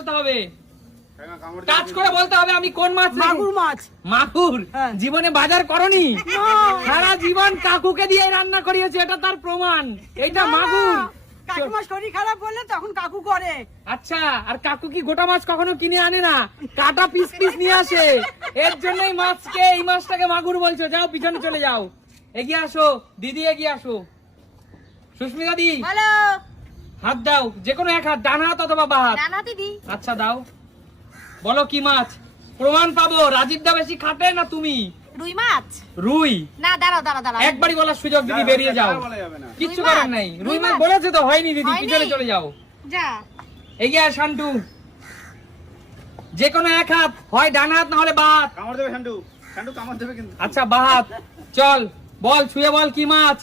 বলতে হবে, টাচ করে বলতে হবে আমি কোন মাছ। মাগুর মাছ। মাগুর? জীবনে বাজার করনি? সারা জীবন কাকুকে দিয়ে রান্না করিয়েছে, এটা তার প্রমাণ। এইটা মাগুর। কাকিমার শরীর খারাপ বললে তখন কাকু করে। আচ্ছা, আর কাকু কি গোটা মাছ কখনো কিনে আনে না, কাটা পিস পিস নিয়ে আসে। এর জন্যই মাছকে, এই মাছটাকে মাগুর বলছো। যাও পিছনে চলে যাও, এগিয়ে আসো দিদি, এগিয়ে আসো। সুস্মিতা দি, হ্যালো, হাত দাও, যে কোনো এক হাত, ডান হাত অথবা বাঁ হাত। ডান হাতে দি। আচ্ছা দাও, বলো কি মাছ? প্রমাণ পাবো। রাজীব দা বেশি খাটে না তুমি? রুই মাছ। রুই? না, দাঁড়াও দাঁড়াও দাঁড়াও, একবারই বলার সুযোগ দিদি, বেরিয়ে যাও, কিচ্ছু করার নাই। রুই মাছ বলেছে তো, হয়নি দিদি, পিছনে চলে যাও। যা এগিয়ে আয় শান্টু, যে কোনো এক হাত, হয় ডান হাত না হলে বাঁ হাত। কামড় দেবে শান্টু, শান্টু কামড় দেবে কিন্তু। আচ্ছা বাঁ হাত, চল বল, ছুঁয়ে বল কি মাছ।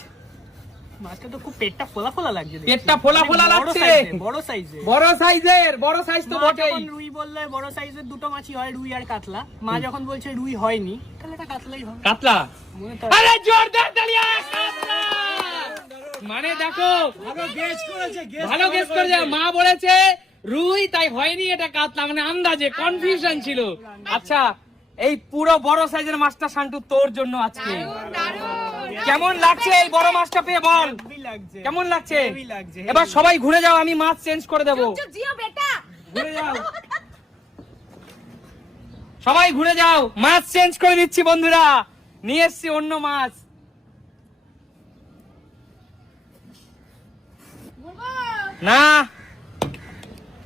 মাছটা তো খুব পেটটা ফোলা ফোলা লাগছে। পেটটা ফোলা ফোলা লাগছে, বড় সাইজের। বড় সাইজের, বড় সাইজ তো বটেই। রুই বললে বড় সাইজের দুটো মাছই হয়, রুই আর কাতলা। মা যখন বলছে রুই হয়নি, তাহলে এটা কাতলাই হবে। কাতলা? আরে জোরদার তালিয়া, কাতলা। মানে দেখো, ভালো গেস করেছে। মা বলেছে রুই, তাই হয়নি, এটা কাতলা, মানে আন্দাজে কনফিউশন ছিল। আচ্ছা, এই পুরো বড় সাইজের মাছটা শান্টু তোর জন্য আজকে। কেমন লাগছে এই বড় মাছটা পেয়ে বল? কেমন লাগছে? এবার সবাই ঘুরে যাও, আমি মাছ চেঞ্জ করে দেবো। জিও বেটা, ঘুরে যাও, সবাই ঘুরে যাও, মাছ চেঞ্জ করে দিচ্ছি বন্ধুরা, নিয়ে এসছি অন্য মাছ। না,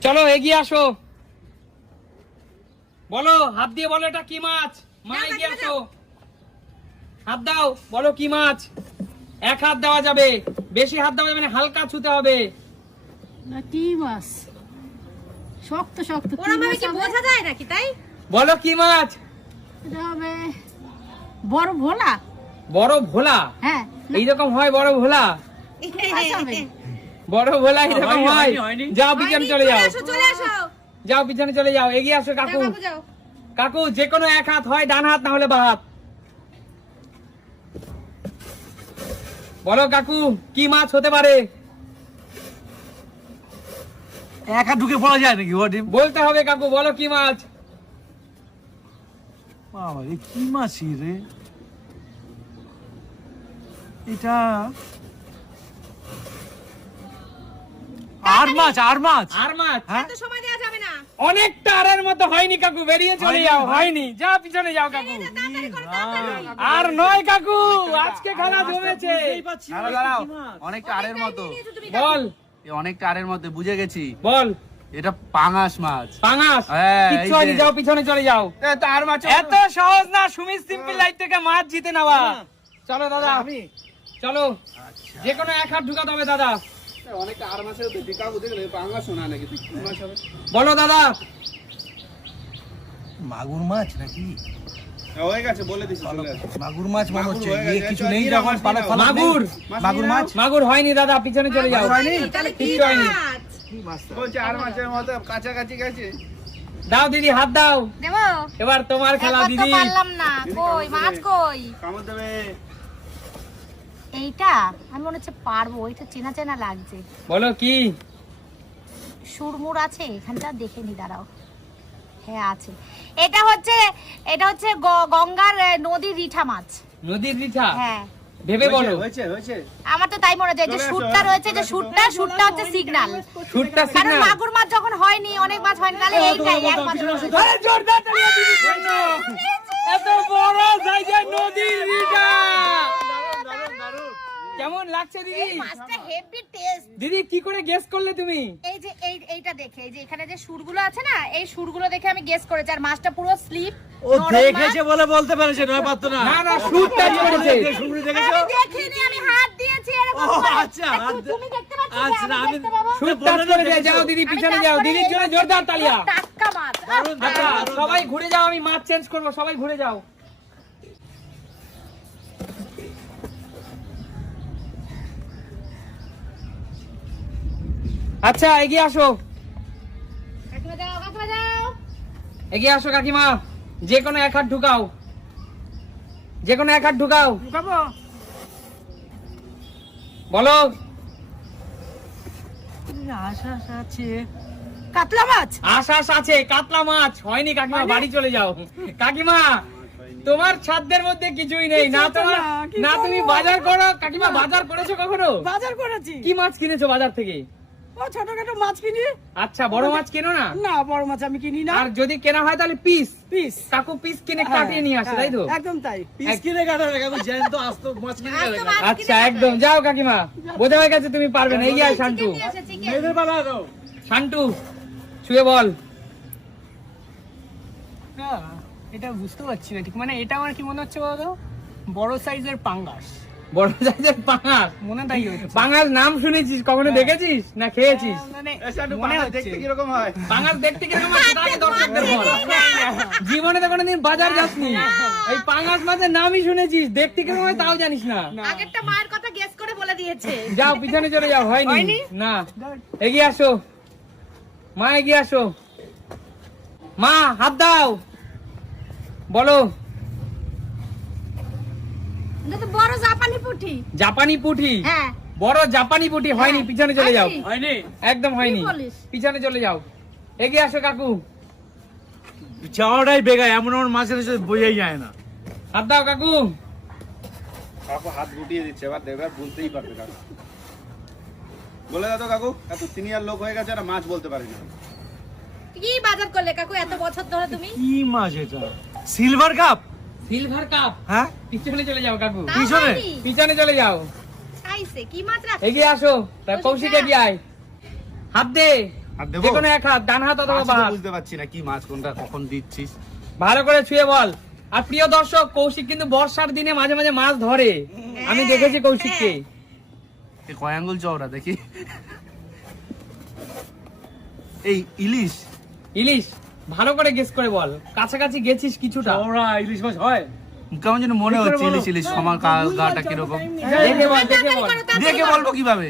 চলো এগিয়ে আসো, বলো, হাত দিয়ে বলো এটা কি মাছ। মা এগিয়ে আসো, হাত দাও, বলো কি মাছ। এক হাত দেওয়া যাবে, বেশি হাত দেওয়া যাবে না, হালকা ছুতে হবে। না, কি মাছ? শক্ত শক্ত। ওরা ভাবে কি বোঝা যায় নাকি, তাই? বলো কি মাছ। এটা হবে বড় ভোলা। বড় ভোলা? হ্যাঁ, এইরকম হয় বড় ভোলা? বড় ভোলা এরকম হয়? যাও পিছনে চলে যাও, চলে আসো। যাও পিছনে চলে যাও, এগিয়ে আসো কাকু। কাকু যাও। কাকু, যে কোনো এক হাত, হয় ডান হাত না হলে বাঁ হাত। বলো কাকু, কি মাছ হতে পারে? এক হাত ঢুকে পড়া যায় নাকি? বলতে হবে কাকু, বলো কি মাছ। বাবা, এই কি মাছ রে এটা? আর মাছ? আর মাছ? এত সময় দেওয়া যাবে না। অনেকটা আরের মতো হয়নি কাকু, বেরিয়ে চলে যাও, হয়নি, যা পিছনে যাও কাকু। তাড়াতাড়ি করো, তাড়াতাড়ি। আর নয় কাকু, আজকে খেলা জমেছে। অনেকটা আড়ের মতো। বল, অনেকটা আড়ের মতো, বুঝে গেছি। বল। এটা পাঙাশ মাছ। পাঙাশ? হ্যাঁ, কিচ্ছু এই হয়নি, যে। যাও পিছনে চলে যাও। আর মাছ এত সহজ না সুমিত সিম্পল লাইফ থেকে মাছ জিতে নেওয়া। চলো দাদা, চলো, যে কোনো এক হাত ঢুকাতে হবে দাদা। অনেকটা আর মাছের দিকা বুঝে গেলে পাঙাশ শোনা নাকি, তুই কি মাছ হবে? বলো দাদা। মাগুর মাছ নাকি? হয়ে গেছে, বলে দিছি। মাগুর মাছ মনে হচ্ছে। মাগুর হয়ে গেছে, কিছু চল, নেই এরা যখন মাছ পালা নিয়ে ফালা নাও। নেই। মাগুর? মাগুর হয়নি দাদা, পিছনে চলে যাও। তাহলে কি কিচ্ছু হয়নি। মাছ? বলছে আর মাছের মতো কাছাকাছি গেছে। দাও দিদি, হাত দাও, দেবো? এবার তোমার খেলা একবার তো দিদি। পারলাম না। কই মাছ, কই? কামড় দেবে। এইটা আমি মনে হচ্ছে পারবো, এটা চেনা চেনা লাগছে। বলো কি। সুরমুর আছে এখানটা, দেখে নি, দাঁড়াও। হ্যাঁ আছে। এটা হচ্ছে গঙ্গার নদীর রিঠা মাছ। নদীর রিঠা? হ্যাঁ, ভেবে বলো। হয়েছে। আমার তো তাই মনে হয়, যে চলে আসো। সুরটা রয়েছে, যে সুরটা হচ্ছে সিগন্যাল। শুটটা কারণ সিগন্যাল। মাগুর মাছ যখন হয়নি, অনেক মাছ হয়নি, তাহলে এইটাই একমাত্র। আরে জোরদার তালিয়া দিদির জন্য। এত বড় সাইজের নদীর রিঠা, কেমন লাগছে দিদি? মাছটা হেভি টেস্ট। দিদি কি করে গেস করলে তুমি? এই যে এইটা দেখে, এই যে এখানে যে সুরগুলো আছে না, এই সুরগুলো দেখে আমি গেস করেছি। আর মাছটা পুরো স্লিপ। ও দেখেছে বলে বলতে পেরেছে, নয় পারতো না। না না, শুটটা করেছে। শুনে আমি দেখেছো? দেখিনি, আমি হাত দিয়েছি এরকম ও, করে। আচ্ছা, একটু হাত তুমি দেখতে পাচ্ছ? আচ্ছা, না, আমি- দেখতে পাবো? শুটটা করেছে। যাও দিদি, পিছনে যাও, দিদির জন্য জোরদার তালিয়া। টাটকা মাছ। আচ্ছা, সবাই ঘুরে যাও, আমি মাছ চেঞ্জ করবো, সবাই ঘুরে যাও। আচ্ছা এগিয়ে আসো, কাকিমা যাও, কাকিমা যাও। এগিয়ে আসো কাকিমা, যে কোনো এক হাত ঢুকাও, যে কোনো এক হাত ঢুকাও। ঢুকাবো? বলো। আশা আছে কাতলা মাছ আশ্বাস আছে, কাতলা মাছ হয়নি কাকিমা, বাড়ি চলে যাও। কাকিমা তোমার ছাদের মধ্যে কিছুই নেই না, তোমার না তুমি বাজার করো। কাকিমা বাজার করেছো কখনো? বাজার করেছি। কি মাছ কিনেছো বাজার থেকে? ও ছোটখাটো মাছ কিনি। আচ্ছা, বড় মাছ কেনো না? না, বড় মাছ আমি কিনি না। আর যদি কেনা হয় তাহলে পিস পিস কাকু পিস কিনে কাটিয়ে নিয়ে আসে, তাই তো? একদম তাই। পিস কিনে কাটা না কাকু, জ্যান্ত আস্ত মাছ কিনে কাটা। আচ্ছা একদম, যাও কাকিমা, বোঝা হয়ে গেছে তুমি পারবে না। এগিয়ে আয় শান্টু, মেয়েদের পালা দাও। শান্টু ছুঁয়ে বল। না, এটা বুঝতে পারছি না ঠিক, মানে এটা আমার কি মনে হচ্ছে বলতো, বড় সাইজের পাঙ্গাস বড় সাইজের পাঙাশ। মনে তাই হচ্ছে। পাঙাশ নাম শুনেছিস, কখনো দেখেছিস না খেয়েছিস? মানে মনে হচ্ছে দেখতে কিরকম হয়? পাঙাশ দেখতে কিরকম আছে সেটা আগে দর্শকদের বল। জীবনে তো কোনোদিন বাজার যাসনি, এই পাঙাশ মাছের নামই শুনেছিস, দেখতে কিরকম হয় তাও জানিস না। আগেরটা মায়ের কথা গেস করে বলে দিয়েছে। যাও পিছনে চলে যাও, হয়নি না। এগিয়ে আসো মা, এগিয়ে আসো মা, হাত দাও, বলো। কিন্তু বড় জাপানি পুঁটি। জাপানি পুঁটি, হ্যাঁ, বড় জাপানি পুঁটি হয়নি, পিছনে চলে যাও। হয়নি? একদম হয়নি, কি বলিস? পিছনে চলে যাও। এগিয়ে আসো কাকু, যাওয়াটাই বেগা, এমন এমন মাছের সাথে বোঝাই যায় না। হাত দাও কাকু। কাকু হাত গুটিয়ে দিচ্ছে, এবার দেখবে বলতেই পারবে কাকু। বলে দাও তো কাকু, এত সিনিয়র লোক হয়ে গেছে আর মাছ বলতে পারে না। কি বাজার করলে কাকু এত বছর ধরে তুমি? কি মাছ এটা? Silver cup? সিলভার কাপ, হ্যাঁ, পিছনে চলে যাও কাকু, তাও পিছনে? হয়নি? পিছনে চলে যাও। খাইছে কি মাছ রাখ? এগিয়ে আসো, তার কৌশিক এগিয়ে আয়, হাত দে, হাত দেবো? যেকোনো এক হাত, ডান হাত অথবা মাছই বাঁ তো হাত। বুঝতে পারছি না কি মাছ কোনটা কখন দিচ্ছিস। ভালো করে ছুঁয়ে বল। আর প্রিয় দর্শক, কৌশিক কিন্তু বর্ষার দিনে মাঝে মাঝে মাছ ধরে, আমি দেখেছি কৌশিককে। এ কয় আঙ্গুল চওড়া দেখি। এই ইলিশ ইলিশ, ভালো করে গেস করে বল, কাছাকাছি গেছিস কিছুটা। চওড়া ইলিশ মাছ হয়? কেমন যেন মনে হচ্ছে ইলিশ ইলিশ সমান গাটা কিরকম। দেখে বল, দেখে বল, দেখে বলবো কিভাবে?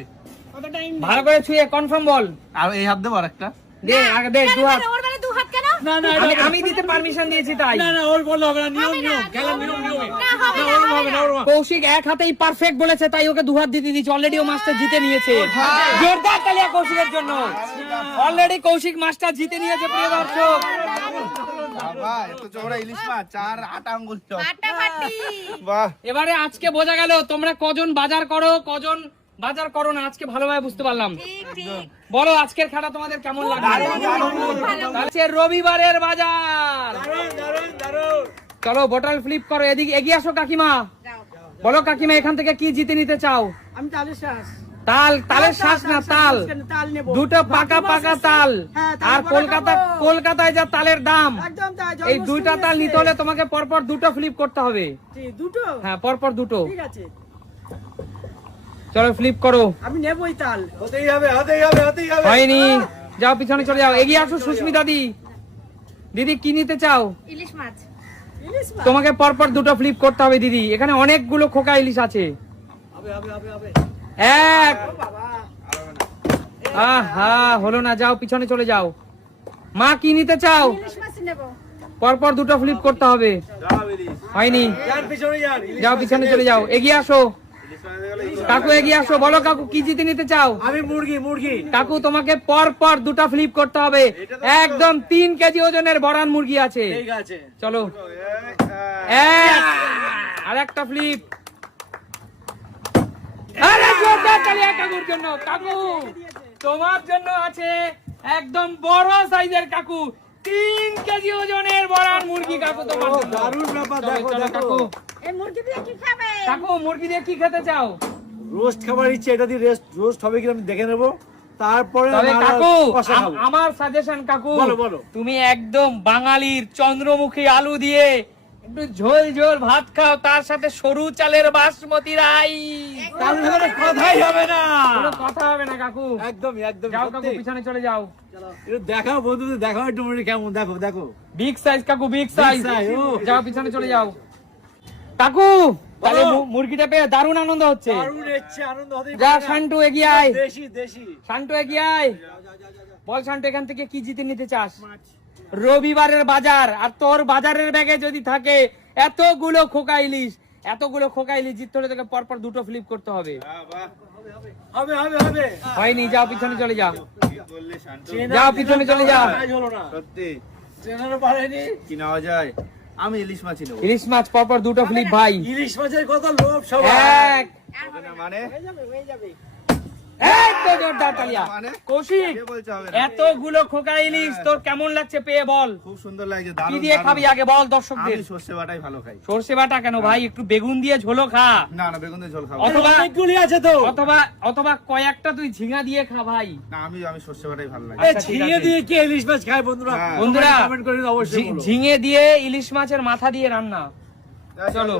কত টাইম? ভালো করে ছুঁয়ে কনফার্ম বল। আর এই হাত দেবো আর একটা? দে আগে, দে দু হাত। ওর বেলা দু হাত কেন? না না আমি দিতে পারমিশন দিয়েছি তাই। না না, ওর বললে হবে না, নিয়ম হবে না, নিয়ম খেলার নিয়ম নিয়ম। না, হবে না, ওরম হবে হবে না, না। ওরম হবে না। কৌশিক এক হাতেই পারফেক্ট বলেছে, তাই ওকে দু হাত দিতে দিয়েছি। অলরেডি ও মাস্টার জিতে নিয়েছে। জোরদার তালিয়া কৌশিকের জন্য। অলরেডি কৌশিক মাস্টার জিতে নিয়েছে প্রিয় দর্শক। বাবা এত চওড়া ইলিশ মাছ, 4-8 আঙ্গুল চওড়া। ফাটাফাটি। বাহ, এবারে আজকে বোঝা গেল তোমরা কজন বাজার করো, কজন বাজার করো না। আজকে ভালোভাবে বুঝতে পারলাম। ঠিক ঠিক। বলো আজকের খেলা তোমাদের কেমন লাগলো? আজকে রবিবারের বাজার। চলো বোতল ফ্লিপ করো, এদিকে এগিয়ে আসো কাকিমা। বলো কাকিমা, এখান থেকে কি জিতে নিতে চাও? আমি তালের শ্বাস। তাল, তালের শ্বাস না তাল, তাল নেব। দুটো পাকা পাকা তাল। হ্যাঁ, তাল আর বড়া খাবো। কলকাতায় যা তালের দাম, একদম তাই। এই দুইটা তাল নিতে হলে তোমাকে পরপর দুটো ফ্লিপ করতে হবে। দুটো? হ্যাঁ, পরপর দুটো। ঠিক আছে, চলো ফ্লিপ করো। আমি নেবই তাল। হতেই হবে, হতেই হবে, হতেই হবে। হয়নি, যাও পিছনে চলে যাও। এগিয়ে আসো সুস্মিতা দি। দিদি কি নিতে চাও? ইলিশ মাছ। ইলিশ মাছ। তোমাকে পরপর দুটো ফ্লিপ করতে হবে দিদি, এখানে অনেকগুলো খোকা ইলিশ আছে। এক, আহা হলো না, যাও পিছনে চলে যাও। মা কি নিতে চাও? ইলিশ মাছ নেব। পরপর দুটো ফ্লিপ করতে হবে। যাও ইলিশ। হয়নি, যান পিছনে যান। যাও পিছনে চলে যাও। এগিয়ে আসো ইলিশ মানে গেলে কাকু, এগিয়ে আসো। বলো কাকু কি জিতে নিতে চাও? আমি মুরগি মুরগি। কাকু তোমাকে পরপর দুটো ফ্লিপ করতে হবে। একদম 3 কেজি ওজনের বড়ান মুরগি আছে। ঠিক আছে। চলো, এক, আর একটা ফ্লিপ। আরে জোরদার তালিয়া কাকুর জন্য। কাকু তোমার জন্য আছে একদম বড় সাইজের কাকু, 3 কেজি ওজনের বড়ান মুরগি। কাকু তোমার জন্য। দারুণ ব্যাপার, চলো, দেখো চলো, দেখো। কাকু। এই মুরগি দিয়ে কি খাবে? কাকু মুরগি দিয়ে কি খেতে চাও? রোস্ট খাবার ইচ্ছে, এটা দিয়ে রোস্ট হবে কি আমি দেখে নেবো, তারপরে তবে আমরা কাকু কষা খাবো। আমার সাজেশন কাকু, বলো, বলো। তুমি একদম বাঙালির চন্দ্রমুখী আলু দিয়ে একটু ঝোল ঝোল ভাত খাও, তার সাথে সরু চালের বাসমতি রাইস। তার সাথে কথাই হবে না। কোনো কথা হবে না কাকু। একদমই একদমই। যাও কাকু সত্যি। পিছনে চলে যাও। একটু দেখাও বন্ধুদের, দেখাও একটু মুরগি কেমন, দেখো দেখো। বিগ সাইজ কাকু, বিগ সাইজ। size, ও। যাও পিছনে চলে যাও। কাকু তাহলে বলো। মুরগিটা পেয়ে দারুণ আনন্দ হচ্ছে। দারুণ ইচ্ছে, আনন্দ হতেই যা পারে না। শান্টু এগিয়ে আয়, দেশি দেশি। শান্টু এগিয়ে আয়। বল শান্টু, এখান থেকে কি জিতে নিতে চাস? রবিবারের বাজার, আর তোর বাজারের ব্যাগে যদি থাকে এতগুলো খোকা ইলিশ, এতগুলো খোকা ইলিশ জিততে হলে তোকে পরপর দুটো ফ্লিপ করতে হবে। বাহ, হবে হবে হবে হয়নি, যাও পিছনে চলে যাও, কি বললে শান্ত? যাও পিছনে চলে যাও। হলো না সত্যি ট্রেনারও পারেনি কি নেওয়া যায়? আমি ইলিশ মাছই নেবো। ইলিশ মাছ পরপর দুটো ফ্লিপ ভাই। ইলিশ মাছের কত লোভ সবাই এক, হবে না মানে? হয়ে যাবে এই তো জোরদার তালিয়া। মানে? কৌশিক, কে বলছে হবে না? এতগুলো খোকা ইলিশ তোর কেমন লাগছে পেয়ে বল? খুব সুন্দর লাগছে, কি দারুণ দিয়ে দারুণ। খাবি আগে বল দর্শকদের। আমি সর্ষে বাটাই ভালো খাই। সর্ষে বাটা কেন ভাই, একটু বেগুন দিয়ে ঝোলো খা, না না, বেগুন দিয়ে ঝোল খাবো। অথবা অনেকগুলি আছে তো অথবা অথবা কয়েকটা তুই ঝিঙা দিয়ে খা ভাই। না, আমি সর্ষে বাটাই ভালো লাগে। আচ্ছা, ঠিক ঝিঙে আছে। দিয়ে কি ইলিশ মাছ খায় বন্ধুরা? হ্যাঁ। বন্ধুরা, কমেন্ট করে অবশ্যই বলো। ঝিঙে দিয়ে ইলিশ মাছের মাথা দিয়ে রান্না। চলো।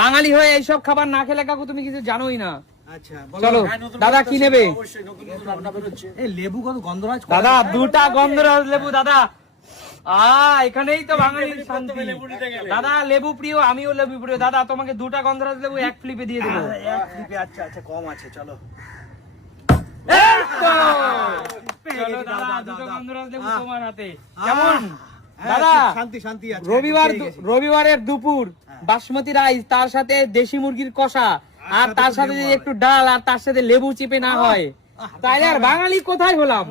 বাঙালি হয়ে এইসব খাবার না খেলে কাকু তুমি কিছু জানোই না। আচ্ছা চলো হ্যাঁ, নতুন দাদা, নতুন কি নেবে? অবশ্যই নতুন নতুন রান্না বেরোচ্ছে। এই লেবু কত গন্ধরাজ দাদা দুটা গন্ধরাজ লেবু দাদা। এখানেই তো বাঙালির শান্তি। দাদা লেবু প্রিয়, আমিও লেবু প্রিয়। দাদা তোমাকে দুটা গন্ধরাজ লেবু এক ফ্লিপে দিয়ে দেবো। আচ্ছা আচ্ছা কম আছে চলো এই তো। পেয়ে চলো গেছি, দাদা, দাদা, দুটো দাদা। গন্ধরাজ লেবু তোমার হাতে। কেমন হ্যাঁ, দাদা? শান্তি শান্তি আছে রবিবারের দুপুর বাসমতি রাইস, তার সাথে দেশি মুরগির কষা, আর তার সাথে যদি একটু ডাল, আর তার সাথে লেবু চিপে না হয়, তাইলে আর বাঙালি কোথায় হলাম?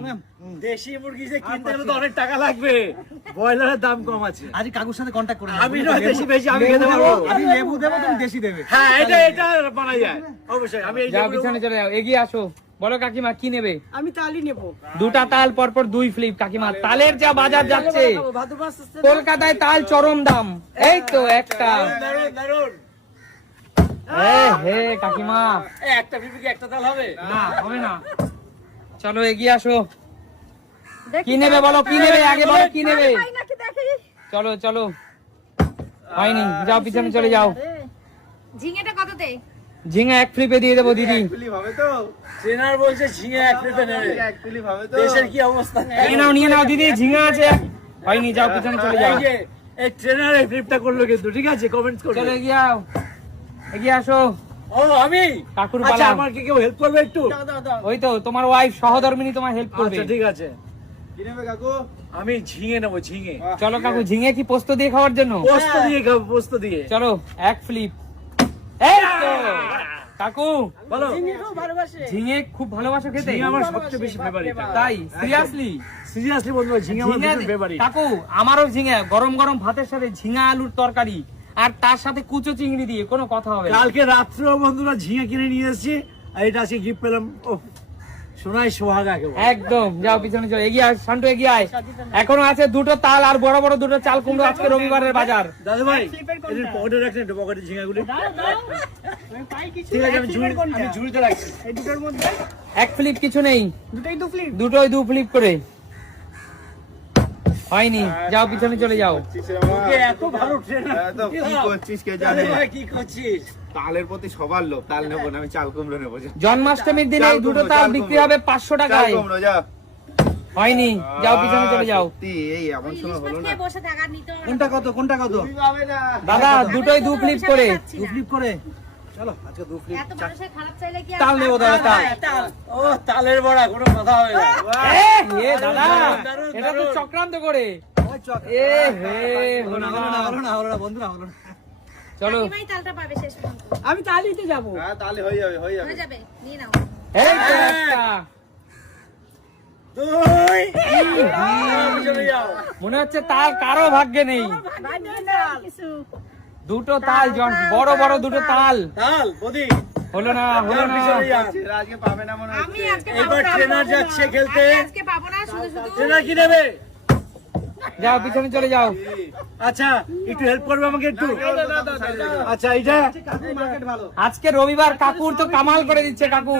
দেশি মুরগি যে কিনতে গেলে তো অনেক টাকা লাগবে, ব্রয়লারের দাম কম আছে। আজ কাকুর সাথে কন্ট্যাক্ট করে আমি নয় দেশি বেশি আমি খেতে পারবো। আমি লেবু দেবো, তুমি দেশি দেবে। হ্যাঁ এটা বানা যায় অবশ্যই। আমি এই যাও লেবু পিছনে চলে যাও, এগিয়ে আসো। বলো কাকিমা কি নেবে? আমি তালি নেব। দুটা তাল পরপর দুই ফ্লিপ কাকিমা। তালের যা বাজার যাচ্ছে, ভাদু মাছ আসছে না? কলকাতায় তাল চরম দাম। এই তো একটা। দারুন দারুন। হে কাকিমা, এই একটা পিপি কি একটা তাল হবে? না হবে না। চলো এগিয়ে আসো। কি নেবে বলো, কি নেবে আগে বলো, কি নেবে? চলো চলো, হয়নি, যাও পিছনে চলে যাও। ঝিঙেটা কততে? ঝিঙা এক ফ্লিপে দিয়ে দেবো দিদি। ফিলিপ হবে তো? ট্রেনার বলছে ঝিঙে এক পেপে নেবে। এক ফিলিপ হবে তো? দেশের কি অবস্থা? নিয়ে নাও দিদি, ঝিঙা আছে। হয়নি, যাও পিছনে চলে যাও। এই যে, এই ট্রেনার এই ফ্লিপটা করলো কিন্তু, ঠিক আছে কমেন্ট করবে। চলো এগিয়ে যাও, এগিয়ে আসো। ও আমি কাকুর আচ্ছা পালা। আমার কি কেউ হেল্প করবে একটু? ওই তো তোমার ওয়াইফ সহধর্মিনী তোমার হেল্প করবে। আচ্ছা ঠিক আছে, কি নেবে কাকু? আমি ঝিঙে নেবো ঝিঙে। চলো কাকু, ঝিঙে কি পোস্ত দিয়ে খাওয়ার জন্য? পোস্ত দিয়ে খাবো, পোস্ত দিয়ে। চলো এক ফ্লিপ। এই তো কাকু, বলো। ঝিঙে খুব ভালোবাসো খেতে? ঝিঙে আমার সবচেয়ে বেশি ফেভারিট। তাই সিরিয়াসলি? সিরিয়াসলি বন্ধু, ঝিঙে আমার ভীষণ ফেভারিট। কাকু আমারও ঝিঙে, গরম গরম ভাতের সাথে ঝিঙা আলুর তরকারি, আর তার সাথে কুচো চিংড়ি দিয়ে কোনো কথা হবে না। কালকে রাত্রেও বন্ধুরা ঝিঙে কিনে নিয়ে এসেছি, আর এটা আজকে গিফট পেলাম। ও সোনাই সোহাগা একেবারে। একদম, যাও পিছনে চলো, এগিয়ে আয় শান্টু, এগিয়ে আয়। এখনো আছে দুটো তাল আর বড় বড় দুটো চাল কুমড়ো, আজকে রবিবারের বাজার। দাদু ভাই এদের পকেটে রাখছেন, একটু পকেটে ঝিঙাগুলি। ঠিক আছে আমি ঝুড়িতে রাখছি। এক ফ্লিপ কিছু নেই, দুটোই দু ফ্লিপ করে। হয়নি, যাও পিছনে চলে যাও। ওকে, এত ভালো ট্রেনার। তো কি করছিস কে জানে? দাদু ভাই কি করছিস? তালের প্রতি সবার লোভ। তাল নেবো না, আমি চাল কুমড়ো নেবো। যা। জন্মাষ্টমীর দিনে এই দুটো চাল তাল কুমড়ো, বিক্রি চাল হবে 500 চাল টাকায়। কুমড়ো যা। হয়নি, যাও পিছনে চলে যাও। সত্যি, এই এমন ইলিশ সময় মাছ হলো না। খেয়ে বসে থাকা নিতে হবে না। কোনটা কত কোনটা কত? ফিলিপ হবে না। দাদা দুটোই দু ফ্লিপ করে। পাচ্ছি না। ফ্লিপ করে চলো আজকে 2 ফ্লিপ। এত মানুষের খারাপ চাইলে কি আর তাল নেবো দাদা, তাল। তাল। ও তালের বড়া, কোনো কথা হবে না। এ দাদা, দারুণ, এটা তো দারুণ। চক্রান্ত করে। ওই চক। এ হে, হলো না হলো না বন্ধুরা, হলো না। চলো কাকিমাই তালটা পাবে শেষ পর্যন্ত। আমি তালিতে যাবো। হ্যাঁ, তাহলে হয়ে যাবে, হয়ে যাবে। হয়ে যাবে, নিয়ে নাও। এই তো একটা। তুই চলে যাও। মনে হচ্ছে তাল কারো ভাগ্যে নেই। দুটো তাল, বড় বড় দুটো তাল। তাল বদি হলো না, হলো না। আজকে পাবে না মনে আমি হচ্ছে। আজকে পাবো এবার না। ট্রেনার যাচ্ছে খেলতে। আমি আজকে পাবো না, শুধু শুধু ট্রেনার কি নেবে? যাও পিছনে চলে যাও। আচ্ছা একটু হেল্প করবে আমাকে একটু? আচ্ছা এইটা আজকে রবিবার, কাকুর তো কামাল করে দিচ্ছে কাকু।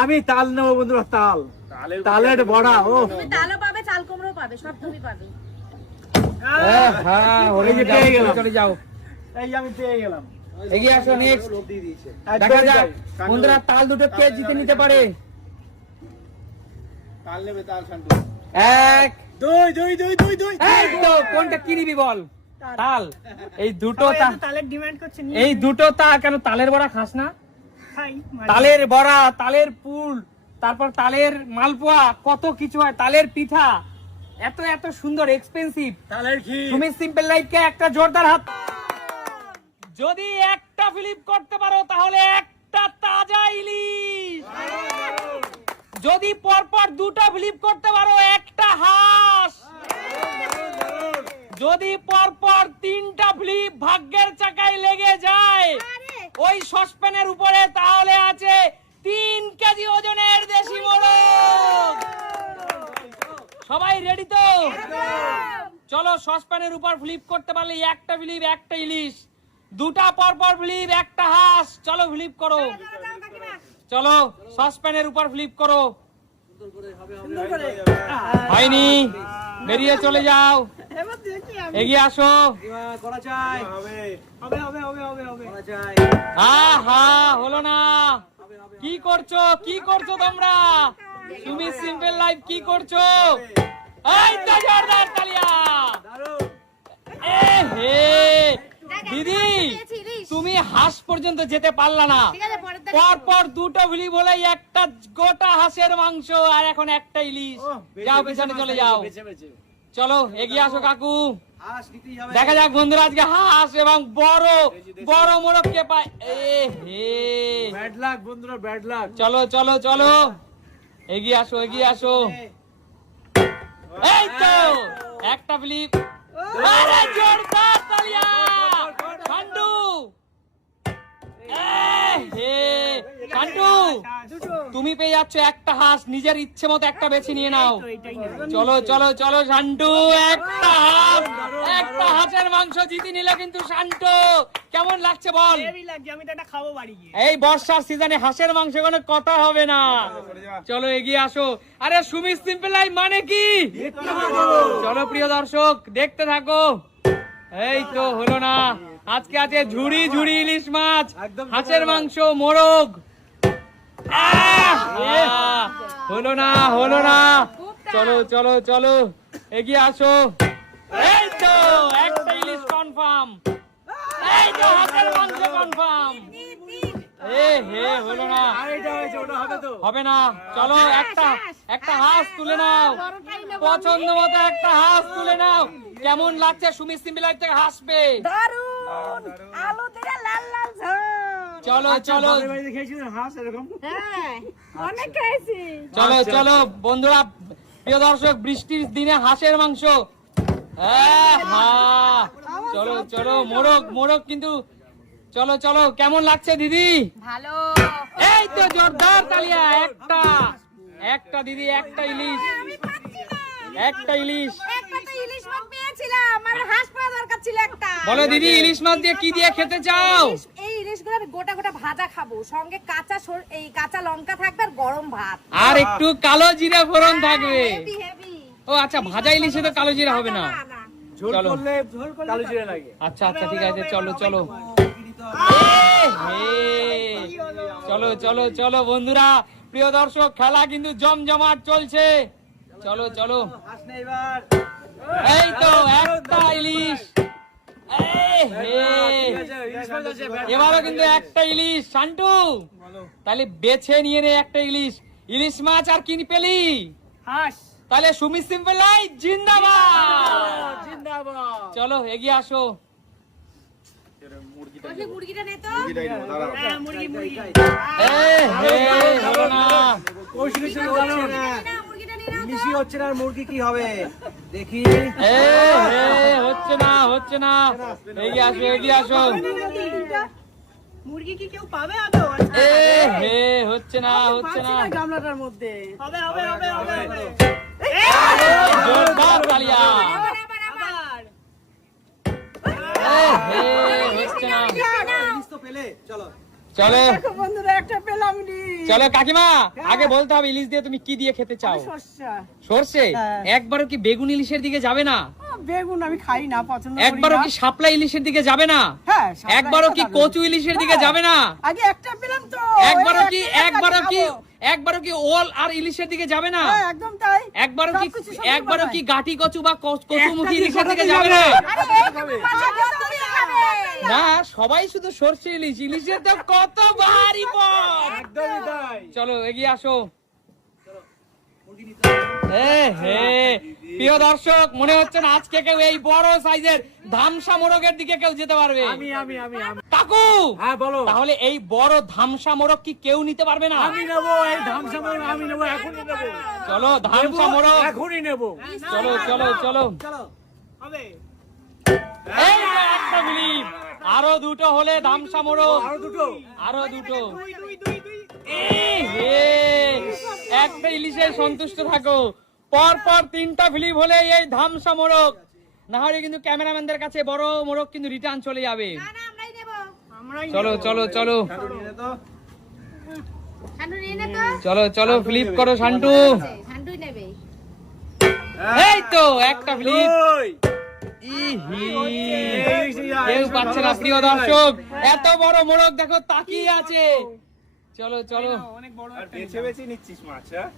আমি তাল নেবো বন্ধুরা, তাল। তালের বড়া। ও তুমি তালও পাবে, চাল কুমড়ো পাবে, সব তুমি পাবে। হ্যাঁ, হলো না, পেয়ে যাও, গেলাম। চলে যাও, এই আমি পেয়ে গেলাম। এগিয়ে আসো। নেক্সট দেখা একদমই যাক তাই। বন্ধুরা তাল দুটো কে জিতে নিতে পারে। তাল নেবে, তাল শান্তু। এক, দুই দুই দুই দুই দুই। এই তো কোনটা কি নিবি বল? তাল। এই দুটো তাল, তালের ডিমান্ড করছে, এই দুটো তাল। কেন তালের বড়া খাস না? খাই। তালের বড়া, তালের পুর, তারপর তালের মালপোয়া, কত কিছু হয়, তালের পিঠা, এত এত সুন্দর এক্সপেন্সিভ। তালের ক্ষীর। সুমিত সিম্পল লাইফকে একটা জোরদার হাত। যদি এক একটা ফ্লিপ করতে পারো তাহলে একটা তাজা ইলিশ, যদি পরপর দুটো ফ্লিপ করতে পারো একটা হাঁস, যদি পরপর তিনটা ফ্লিপ ভাগ্যের চাকায় লেগে যায় ওই সসপ্যানের উপরে তাহলে আছে 3 কেজি ওজনের দেশি মোরগ। সবাই রেডি তো? চলো সসপ্যানের উপর ফ্লিপ করতে পারলে একটা ফ্লিপ একটা ইলিশ, দুটা পরপর ফ্লিপ একটা হাঁস। চলো ফ্লিপ করো, চলো সসপ্যানের উপর ফ্লিপ করো। হয়নি, বেরিয়ে চলে যাও, এগিয়ে আসো। করা চাই হবে হবে হবে হবে হবে হবে করা চাই হা হলো না। কি করছো তোমরা? তুমি সিম্পল লাইফ কি করছো? এই তো জোরদার তালিয়া। এ হে দিদি, তুমি হাঁস পর্যন্ত যেতে পারলা না, পরপর দুটো ফ্লিপ বলে একটা গোটা হাঁসের মাংস আর এখন একটা ইলিশ। যাও পেছনে চলে যাও, বেঁচে বেঁচে চলো এগিয়ে আসো কাকু। আস নিতেই হবে দেখা যাক বন্ধুরা আজকে হাঁস এবং বড় বড় মোরগ কে পায়। এ হে, ব্যাড লাক বন্ধুরা, ব্যাড লাক। চলো চলো চলো এগিয়ে আসো এগিয়ে আসো। এই তো একটা ফ্লিপ, আরে জোরদার তালিয়া শান্টু। শান্টু তুমি পেয়ে যাচ্ছ একটা হাঁস, নিজের ইচ্ছে মতো একটা বেছে নিয়ে নাও। চলো চলো চলো শান্টু, একটা হাঁস, একটা হাঁসের মাংস জিতে নিলে কিন্তু শান্টু। কেমন লাগছে বল? হেভি লাগছে, আমি তো এটা খাবো বাড়ি গিয়ে। এই বর্ষার সিজনে হাঁসের মাংস কোনো কথা হবে না। চলো এগিয়ে আসো। আরে সুমি সিম্পল লাইফ মানে কি? চলো প্রিয় দর্শক দেখতে থাকো। এই তো হলো না, আজকে আছে ঝুড়ি ঝুড়ি ইলিশ মাছ, হাঁসের মাংস, মোরগ। হলো না হলো না, চলো চলো চলো এগিয়ে আসো। এই তো একটা ইলিশ কনফার্ম, এই তো হাঁসের মাংস কনফার্ম। এ হে হলো না, আরেকটা হয়েছে, ওটা হবে তো? হবে না। চলো একটা হাঁস তুলে নাও, পছন্দ মতো একটা হাঁস তুলে নাও। কেমন লাগছে সুমি সিম্পল লাইফ থেকে হাঁস পেয়ে? দারুন, আলু দিয়ে লাল লাল ঝোল। চলো চলো বাপের বাড়িতে খেয়েছিলেন হাঁস এরকম? হ্যাঁ, অনেক খাইছি। চলো চলো বন্ধুরা, প্রিয় দর্শক, বৃষ্টির দিনে হাঁসের মাংস। চলো চলো মোরগ মোরগ কিন্তু। চলো চলো কেমন লাগছে দিদি? ভালো। এই তো জোরদার তালিয়া। একটা দিদি, একটা ইলিশ, আমি পাচ্ছি না। একটা ইলিশ। একটা তো ইলিশ মাছ পেয়েছিলাম, আমার হাঁস পাওয়া দরকার ছিল একটা। বলো দিদি, ইলিশ মাছ দিয়ে কি দিয়ে খেতে চাও? এই ইলিশগুলো আমি গোটা গোটা ভাজা খাবো, সঙ্গে কাঁচা লঙ্কা থাকবে আর গরম ভাত। আর একটু কালো জিরা ফোড়ন থাকবে। Heavy heavy. ও আচ্ছা, ভাজা ইলিশে তো কালো জিরা হবে না। ঝোল চলো। করলে কালো জিরে লাগে। আচ্ছা আচ্ছা ঠিক আছে, চলো চলো। চলো চলো চলো বন্ধুরা, প্রিয় দর্শক, খেলা কিন্তু জমজমাট চলছে। চলো চলো, আস না এবার এই তো একটা ইলিশ। এবারও কিন্তু একটা ইলিশ। শান্টু তাহলে বেছে নিয়ে নে একটা ইলিশ। ইলিশ মাছ আর কি পেলি? হাঁস। তাহলে সুমি সিম্পল লাইফ জিন্দাবাদ জিন্দাবাদ। চলো এগিয়ে আসো। মুরগিটা নে তো। হ্যাঁ, মুরগি মুরগি। হলো না। ইলিশই হচ্ছে না না, মুরগিটা নিয়ে নাও তো। ইলিশই হচ্ছে না, আর মুরগি কি হবে দেখি হচ্ছে না হচ্ছে না, এগিয়ে আসো এগিয়ে আসো। মুরগি কি কেউ পাবে আদৌ? হচ্ছে না হচ্ছে না। গামলাটার মধ্যে হবে হবে হবে হবে হবে। জোরদার তালিয়া। আবার। হচ্ছে না। ইলিশ তো পেলে চলো চলো বন্ধুরা একটা পেলাম নি। চলো কাকিমা, আগে বলতে হবে ইলিশ দিয়ে তুমি কি দিয়ে খেতে চাও? সর্ষে? একবারও কি বেগুন ইলিশের দিকে যাবে না? বেগুন আমি খাই না, পছন্দ করি না। একবারও কি শাপলা ইলিশের দিকে যাবে না? হ্যাঁ, একবারও কি কচু ইলিশের দিকে যাবে না? আগে একটা পেলাম তো। একবারও কি ওল আর ইলিশের দিকে যাবে না? একদম তাই। একবারও কি গাটি কচু বা কচুমুখী ইলিশের দিকে যাবে না? আরে এইটুকু ভাজা দিয়ে তুমি খাবে। না, সবাই শুধু সর্ষে ইলিশ, ইলিশের তো কত ভারী পদ। একদমই তাই। চলো এগিয়ে আসো। প্রিয় দর্শক, মনে হচ্ছে না আজকে কেউ এই বড় সাইজের ধামসা মোরগের দিকে কেউ যেতে পারবে। আমি কাকু কাকু হ্যাঁ বলো। তাহলে এই বড় ধামসা মোরগ কি কেউ নিতে পারবে না? আমি নেবো এই ধামসা মোরগ, আমি নেবো, এখনই নেবো। চলো ধামসা মোরগ, এখনই নেবো। চলো চলো চলো। হবে এই যে একটা বিলিপ, আরো দুটো হলে ধামসা মোরগ, আরো দুটো। আরো দুটো। দুই দুই দুই দুই এই হে, একটা ইলিশে সন্তুষ্ট থাকো, পর পর 3টা ফিলিপ হলে এই ধামসা মোরগ, না হলে কিন্তু ক্যামেরাম্যানদের কাছে বড় মোরগ কিন্তু রিটার্ন চলে যাবে। না না আমরাই নেব। আমরাই চলো চলো চলো শান্টু নিয়ে নে তো। শান্টু নিয়ে নে তো। চলো চলো ফ্লিপ করো শান্টু। শান্টুই নেবে। এই তো একটা ফ্লিপ। ওই। কেউ পাচ্ছে না প্রিয় দর্শক, এত বড় মোরগ দেখো তাকিয়ে আছে। চলো চলো অনেক বড় আর একটা বেছে বেছে নিচ্ছিস মাছ, হ্যাঁ?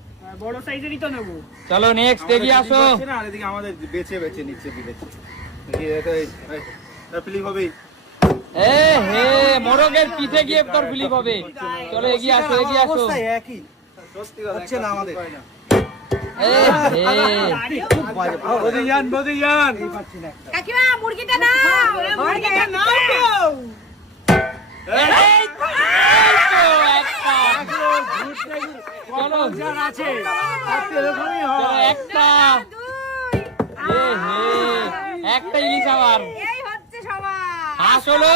বড় সাইজেরই তো নেবো। চলো নেক্সট এগিয়ে আমাদের আসো। দিতে পারছে না, আর এদিকে আমাদের বেছে বেছে নিচ্ছে বিলেছে। ফিলিপ হবেই। এ হে, মোরগের পিঠে গিয়ে তোর ফ্লিপ হবে। চলো এগিয়ে আসো এগিয়ে আসো। অবস্থায় একই সত্যি কথা হচ্ছে না আমাদের। এ হে, বদি যান, বদি যান। কাকিমা মুরগিটা না। মুরগিটা না। এই তো একটা। চলো যার আছে, থাকতে এরকমই হয়। চলো একটা। দুই। এ হে, একটা ইলিশ আবার। এই হচ্ছে সবার। হাঁস হলো,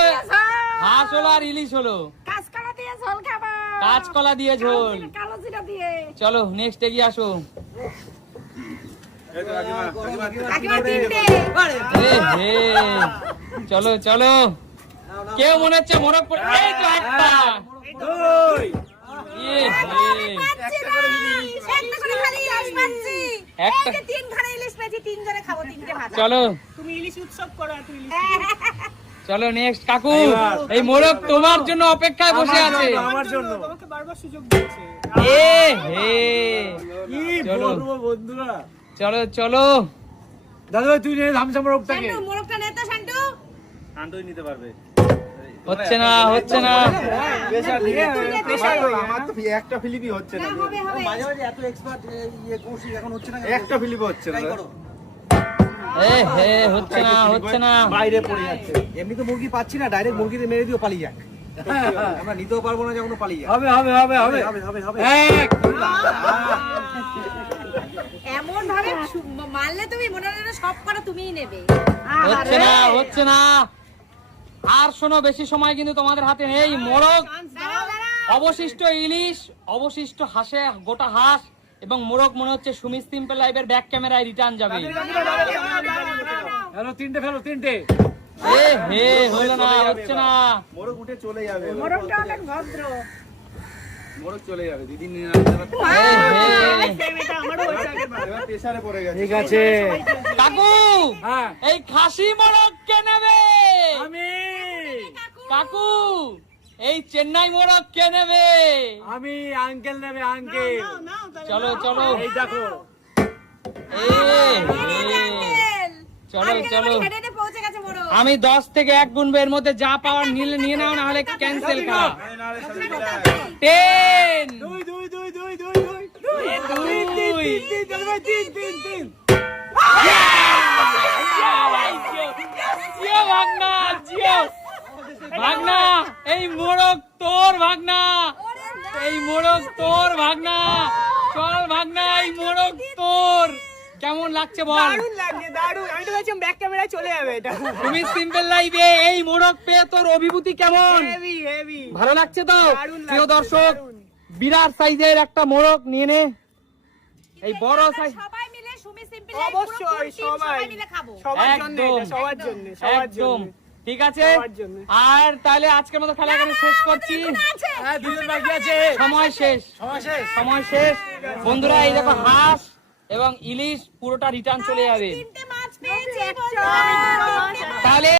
হাঁস হলো আর ইলিশ হলো। কাঁচকলা দিয়ে ঝোল খাবো। কাঁচকলা দিয়ে ঝোল। কালো জিরা দিয়ে। চলো নেক্সট এগিয়ে আসো। এই তো কাকিমা, কাকিমা, কাকিমা তিনটে। এ হে, চলো চলো। কেউ মনে হচ্ছে মোরগ পড়ে, এই তো একটা। দুই। এ হে, পাচ্ছি না। একটা করে খালি ইলিশ পাচ্ছি। এই একটা। যে 3খানা ইলিশ পেয়েছি, 3 জনে খাবো 3টে ভাত। চলো তুমি ইলিশ উৎসব করো আর তুই ইলিশ চলো নেক্সট কাকু, এই মোরগ তোমার জন্য অপেক্ষায় বসে আছে। আমার জন্য। তোমাকে বারবার সুযোগ দিচ্ছে। এ হে, কি চলো। বলবো বন্ধুরা। চলো চলো। দাদু ভাই তুই নে ধামসা মোরগটাকে। শান্টু মোরগটা নে তো শান্টু। শান্তুই নিতে পারবে। হচ্ছে না হচ্ছে না। প্রেশার দিয়ে আমার তো একটা ফিলিপই হচ্ছে না। হবে হবে। মাঝে মাঝে এত এক্সপার্ট ইয়ে কৌশিক এখন হচ্ছে না কেন? একটা ফিলিপ হচ্ছে না। ট্রাই করো। এ হে, হচ্ছে না হচ্ছে না। বাইরে পড়ে যাচ্ছে। এমনি তো মুরগি পাচ্ছি না, ডাইরেক্ট মুরগিতে মেরে দিও পালিয়ে যাক। আমরা নিতেও পারবো না যখন পালিয়ে যাক। হবে হবে হবে হবে। হবে হবে হবে। এক। এমন ভাবে মারলে তুমি মনে হয় যেন সব করা তুমিই নেবে। হচ্ছে না হচ্ছে না। আর শোনো, বেশি সময় কিন্তু তোমাদের হাতে নেই। মোরগ, দাঁড়াও দাঁড়াও। অবশিষ্ট ইলিশ, অবশিষ্ট হাঁসে, গোটা হাঁস এবং মোরগ মনে হচ্ছে সুমিত সিম্পল লাইভের ব্যাক ক্যামেরায় রিটার্ন যাবে। ফেলো তিনটে, ফেলো তিনটে। এ হে, হলো না, হচ্ছে না। মোরগ উঠে চলে যাবে। মোরগটা অনেক ভদ্র। মোরগ চলে যাবে। দিদি নিয়ে আসতে পারবে। এ হে, এটা আমারও হয়েছে আগেরবার। এবার প্রেসারে পড়ে গেছে। ঠিক আছে। কাকু, হ্যাঁ। এই খাসি মোরগ কে নেবে? আমি কাকু, এই চেন্নাই মোরগ কে নেবে? আমি আঙ্কেল নেবে আঙ্কেল। নাও তাহলে চলো চলো। এই দেখো। এ হে, চলো চলো। হেডে হেডে পৌঁছে গেছে মোরগ। আমি 10 থেকে 1 গুনবো, এর মধ্যে যা পাওয়ার নিলে নিয়ে নাও, না হলে ক্যান্সেল করা। 10 দুই দুই দুই দুই দুই দুই। 2 তিন দাদু ভাই, তিন তিন তিন। জিও ভাগনা, জিও ভাগনা, এই মোরগ তোর ভাগনা, এই মোরগ তোর ভাগনা। চল ভাগনা, এই মোরগ তোর। কেমন লাগছে বল? দারুণ লাগছে, দারুণ। আমি তো ভাবছিলাম ব্যাক ক্যামেরায় চলে যাবে এটা। তুমি সিম্পল লাইভে এই মোরগ পেয়ে তোর অভিভূতি কেমন? Heavy heavy. ভালো লাগছে তো? দারুণ লাগছে, প্রিয় দর্শক, দারুণ। বিরাট সাইজের একটা মোরগ নিয়ে নে। এই বড় সাইজ সবাই মিলে সুমি সিম্পল অবশ্যই সবাই সবাই মিলে খাবো। সবার জন্য একদম, এটা, সবার জন্য, সবার একদম জন্য। ঠিক আছে। সবার জন্য। আর তাহলে আজকের মতো খেলা এখানে শেষ করছি। হ্যাঁ, দুজন বাকি আছে। সময় শেষ, সময় শেষ। সময় শেষ। বন্ধুরা, এই দেখো হাঁস এবং ইলিশ পুরোটা রিটার্ন চলে যাবে। 3টে মাছ পেয়েছি বন্ধুরা। তাহলে